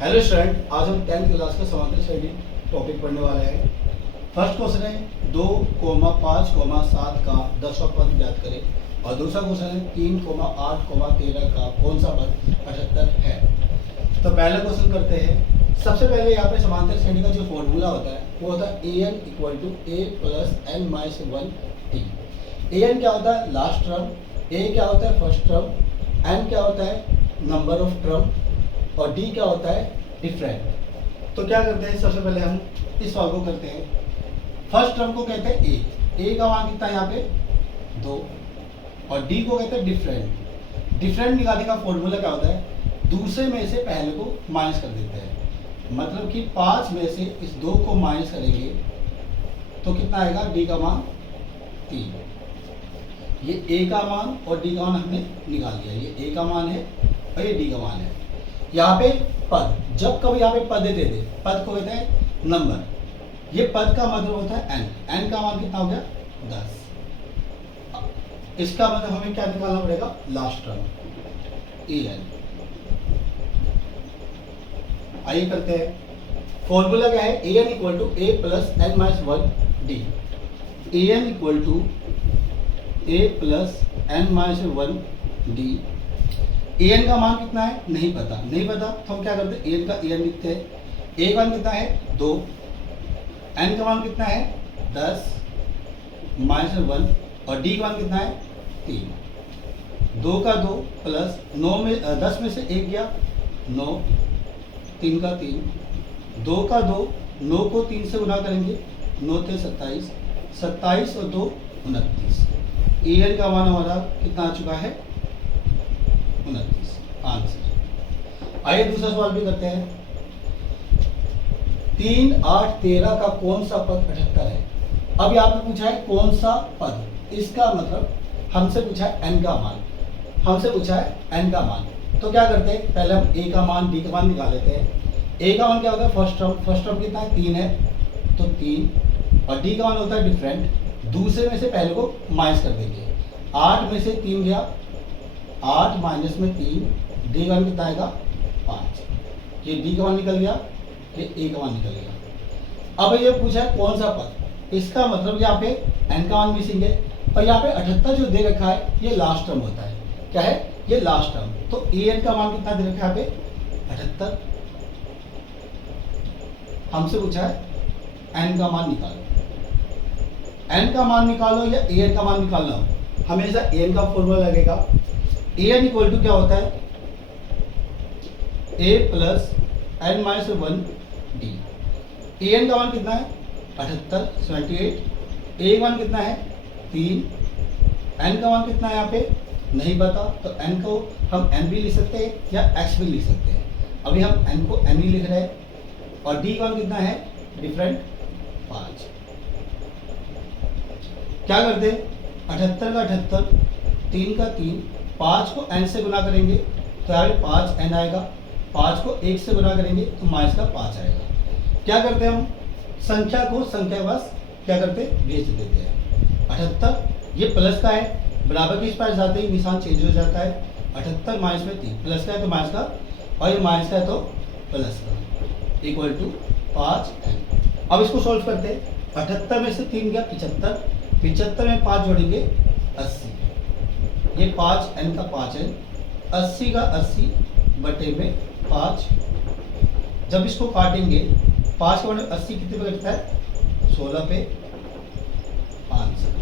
Hello student, आज हम 10th class का समांतर श्रेणी टॉपिक पढ़ने वाले हैं। फर्स्ट क्वेश्चन है 2, 5, 7 का 10वां पद ज्ञात करें और दूसरा क्वेश्चन है 3, 8, 13 का कौन सा पद 78 है। तो पहला क्वेश्चन करते हैं। सबसे पहले यहाँ पे समांतर श्रेणी का जो फॉर्मूला होता है वो होता है an = a + n - 1 t। an क्या होता है? Last term. a क्या होता है? First term. n क्या होता है? Number of term. और डी क्या होता है? डिफरेंट। तो क्या करते हैं, सबसे पहले हम इस सवाल को करते हैं। फर्स्ट टर्म को कहते हैं ए का मान कितना है यहाँ पे? 2। और डी को कहते हैं डिफरेंट। डिफरेंट निकालने का फॉर्मूला क्या होता है? दूसरे में से पहले को माइनस कर देते हैं। मतलब कि 5 में से इस 2 को माइनस करेंगे तो कितना आएगा? डी का मान 3। ये ए का मान और डी का मान हमने निकाल दिया। ये ए का मान है और ये डी का मान है। यहाँ पे पद, जब कभी यहाँ पे पद देते थे, पद को कहते हैं नंबर। ये पद का मतलब होता है n। n का मान कितना हो गया? 10। इसका मतलब हमें क्या निकालना पड़ेगा? Last term an। आइए करते हैं। फॉर्मूला क्या है? an = a + n - 1 d। an = a + n - 1 d। an का मान कितना है? नहीं पता। नहीं पता तो हम क्या करते हैं? an का an लिखते हैं। a का मान कितना है? 2। n का मान कितना है? 10 - 1 और d का मान कितना है? 3। 2 का 2 प्लस 9 में 10 में से 1 गया 9, 3 का 3, 2 का 2, 9 को 3 से गुना करेंगे, 9 × 27, 27 और 2 29। an का मान हमारा कितना आ चुका है? 29 आंसर। आइए दूसरा सवाल भी करते हैं। 3, 8, 13 का कौन सा पद 78 है? अब यहाँ पे पूछा है कौन सा पद। इसका मतलब हमसे पूछा है n का मान। हमसे पूछा है n का मान। तो क्या करते हैं? पहले हम a का मान d का मान निकाल लेते हैं। a का मान क्या होता है? First term. फर्स्ट टर्म कितना है? 3 है तो 3। और d का मान होता है डिफरेंट। दूसरे में से पहले को माइनस कर देंगे। 8 में से 3 गया, 8 माइनस में 3, डी का मान कितना आएगा? 5। ये डी का मान निकल गया, ये ए का मान निकल गया। अब ये पूछा है कौन सा पद। इसका मतलब यहाँ पे एन का मान मिसिंग है और यहाँ पे 78 जो दे रखा है ये लास्ट टर्म होता है। क्या है? ये लास्ट टर्म। तो ए एन का मान कितना दे रखा है यहाँ पे? 78। हमसे पूछा है एन का मान निकालो। एन का मान निकालो या ए एन का मान निकालना हो, हमेशा ए एन का फॉर्मूला लगेगा। an = क्या होता है? a + n - 1 d। an का मान कितना है? 78, 78। a का मान कितना है? 3। n का मान कितना है यहाँ पे? नहीं पता। तो n को हम n भी लिख सकते हैं या x भी लिख सकते हैं। अभी हम n को n ही लिख रहे हैं। और d का मान कितना है? डिफरेंट 5। क्या करते हैं? 78 का 78, 3 का 3, 5 को n से गुना करेंगे तो यहाँ पे 5n आएगा। 5 को 1 से गुना करेंगे तो माइनस का 5 आएगा। क्या करते हैं हम? संख्या को संख्या बस क्या करते हैं? भेज देते हैं। 78 ये प्लस का है, बराबर के इस पास जाते ही निशान चेंज हो जाता है। 78 माइनस में 3, प्लस का है तो माइनस का, और ये माइनस का है तो प्लस का, इक्वल टू 5n। अब इसको सोल्व करते हैं। 78 में से 3 गया 75, 75 में 5 जोड़ेंगे 80। ये 5n का 5n, 80 का 80 बटे में 5। जब इसको काटेंगे 5 के बटे 80 कितने पे कटता है? 16 पे आंसर।